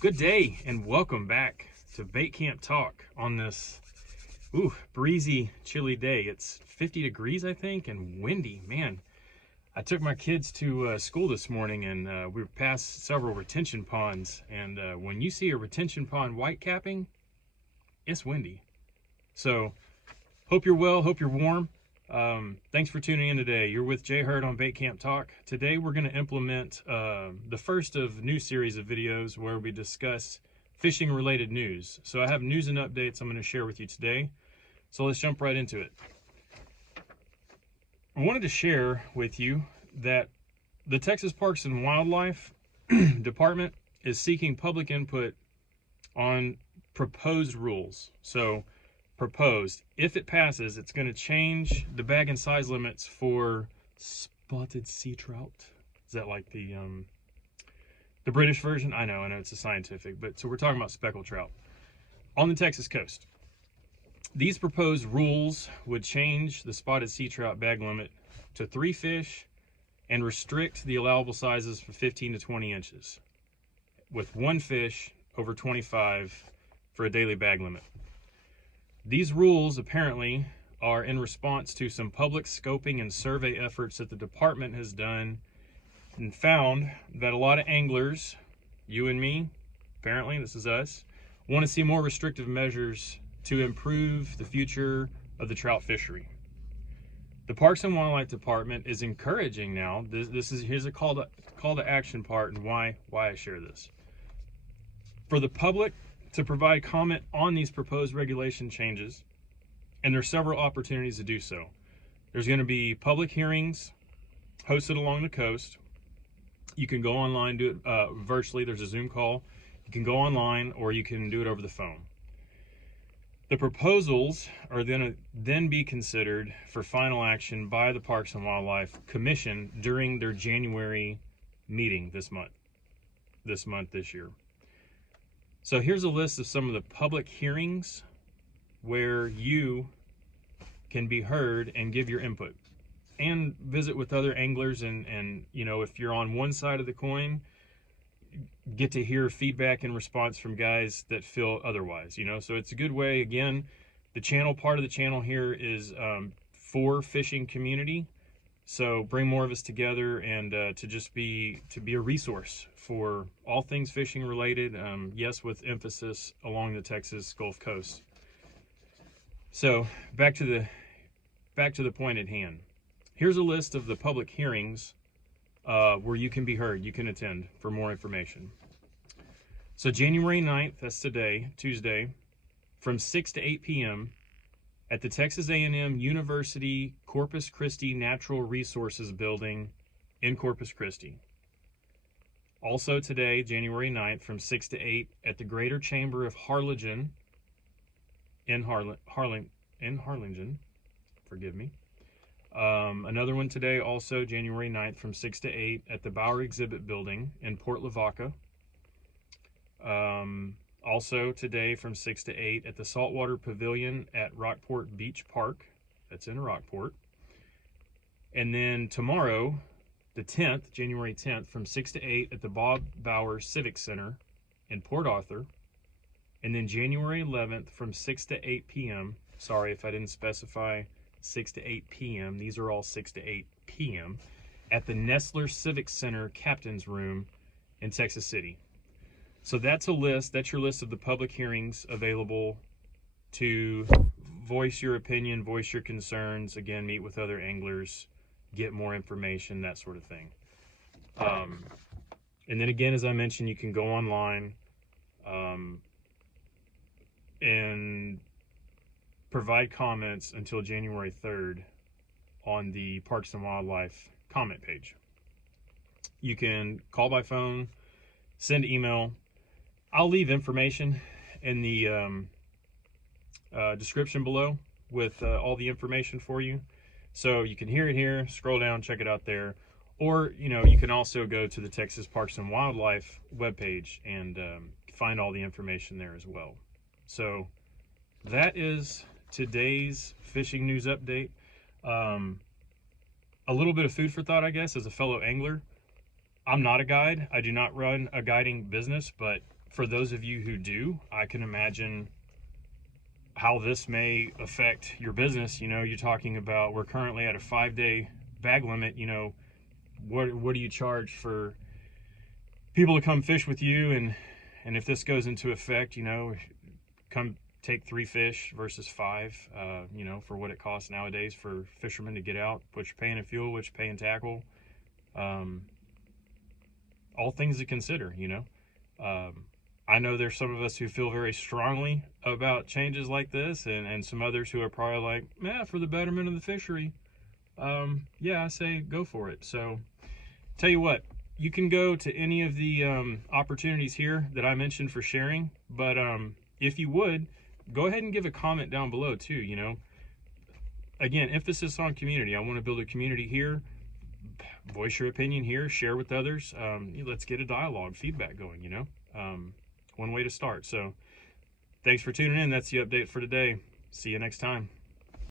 Good day and welcome back to Bait Camp Talk on this breezy, chilly day. It's 50 degrees, I think, and windy. Man, I took my kids to school this morning and we were past several retention ponds. And when you see a retention pond white capping, it's windy. So hope you're well, hope you're warm. Thanks for tuning in today. You're with Jay Hurd on Bait Camp Talk. Today we're going to implement the first of a new series of videos where we discuss fishing related news. So I have news and updates I'm going to share with you today. So let's jump right into it. I wanted to share with you that the Texas Parks and Wildlife Department is seeking public input on proposed rules. So proposed. If it passes, it's going to change the bag and size limits for spotted sea trout. Is that like the British version? I know it's a scientific, but so we're talking about speckled trout on the Texas coast. These proposed rules would change the spotted sea trout bag limit to 3 fish and restrict the allowable sizes for 15 to 20 inches, with 1 fish over 25 for a daily bag limit. These rules apparently are in response to some public scoping and survey efforts that the department has done and found that a lot of anglers, you and me, apparently this is us, want to see more restrictive measures to improve the future of the trout fishery. The Parks and Wildlife Department is encouraging now, here's a call to action part and why I share this. For the public to provide comment on these proposed regulation changes, and there's several opportunities to do so. There's going to be public hearings hosted along the coast. You can go online, do it virtually. There's a Zoom call. You can go online or you can do it over the phone. The proposals are going to then be considered for final action by the Parks and Wildlife Commission during their January meeting this year. So here's a list of some of the public hearings where you can be heard and give your input and visit with other anglers and you know, if you're on one side of the coin, get to hear feedback and response from guys that feel otherwise, you know. So it's a good way. Again, the channel, part of the channel here is for fishing community. So bring more of us together and to be a resource for all things fishing related. Yes, with emphasis along the Texas Gulf Coast. So back to the point at hand. Here's a list of the public hearings where you can be heard. You can attend for more information. So January 9th, that's today, Tuesday, from 6 to 8 p.m. at the Texas A&M University-Corpus Christi Natural Resources Building in Corpus Christi. Also today, January 9th, from 6 to 8 at the Greater Chamber of Harlingen in Harlingen, forgive me. Another one today, also January 9th, from 6 to 8 at the Bauer Exhibit Building in Port Lavaca. Also today from 6 to 8 at the Saltwater Pavilion at Rockport Beach Park. That's in Rockport. And then tomorrow, the 10th, January 10th, from 6 to 8 at the Bauer Civic Center in Port Arthur. And then January 11th from 6 to 8 p.m. Sorry if I didn't specify 6 to 8 p.m. These are all 6 to 8 p.m. at the Nestler Civic Center Captain's Room in Texas City. So that's a list. That's your list of the public hearings available to voice your opinion, voice your concerns, again, meet with other anglers, get more information, that sort of thing. And then again, as I mentioned, you can go online and provide comments until January 3rd on the Parks and Wildlife comment page. You can call by phone, send email. I'll leave information in the description below with all the information for you. So you can hear it here, scroll down, check it out there. Or, you know, you can also go to the Texas Parks and Wildlife webpage and find all the information there as well. So that is today's fishing news update. A little bit of food for thought, I guess, as a fellow angler. I'm not a guide. I do not run a guiding business, but for those of you who do, I can imagine how this may affect your business. You know, you're talking about, we're currently at a 5-day bag limit. You know, what do you charge for people to come fish with you? And if this goes into effect, you know, come take 3 fish versus 5, you know, for what it costs nowadays for fishermen to get out, what you're paying in fuel, what you're paying tackle, all things to consider, you know. I know there's some of us who feel very strongly about changes like this, and some others who are probably like, yeah, for the betterment of the fishery, yeah, I say go for it. So tell you what, you can go to any of the opportunities here that I mentioned for sharing, but if you would, go ahead and give a comment down below too. You know, again, emphasis on community. I want to build a community here. Voice your opinion here, share with others. Let's get a dialogue, feedback going, you know. One way to start. So thanks for tuning in. That's the update for today. See you next time.